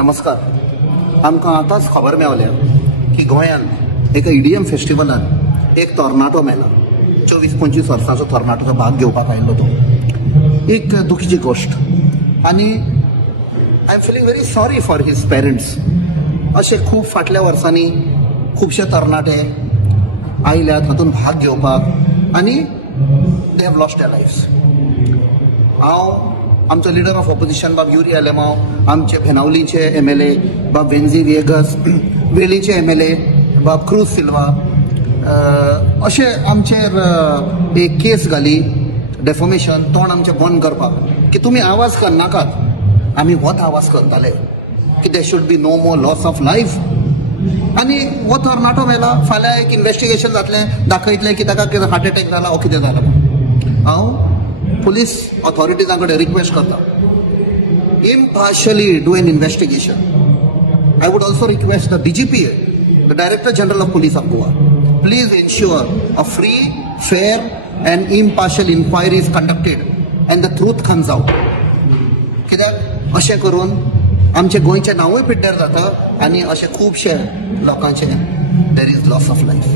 नमस्कार. आमकां आतांच खबर मेवल्या की गोंयांत एका ईडीएम फेस्टिवलान एक तरणाटो मेला. 24-25 वर्सांचो तरणाटो भाग घेवपाक आयिल्लो तो. एक दुखीची गोश्ट. आनी I am feeling very sorry for his parents. अशे खूब फाटल्या वर्सांनी खुबशे तरणाटे आयल्यात हातूंत भाग घेवपाक आनी दे हॅव लॉस्ट देयर लायफ्स. हांव आमचो लिडर ऑफ ऑपोजिशन बाब युरी आलेमांव, आमचे भेनावलीचे MLA बाब वेन्झी विएगस, वेलीचे MLA बाब क्रूज सिल्वा, अशे आमचेर एक केस घाली डेफॉमेशन, तोंड आमचें बंद करपाक की तुमी आवाज करनाकात. आमी होच आवाज करताले की they should be no more loss of life. आनी हो तरणाटो मेला. फाल्यां एक इन्व्हेस्टिगेशन जातलें, दाखयतलें की ताका कितें हार्ट अटॅक जाला वो कितें जाला. हांव पुलीस ऑथॉरिटीजां कडेन रिक्वेस्ट करता, impartially do an investigation. I would also request the DGPA, the Director General of Police of Goa, please ensure a free, fair and impartial inquiry is conducted and the truth comes out. कित्याक अशें करून आमचे गोंयचें नांवूय पिड्ड्यार जाता आनी अशे खुबशे लोकांचे there is loss of life.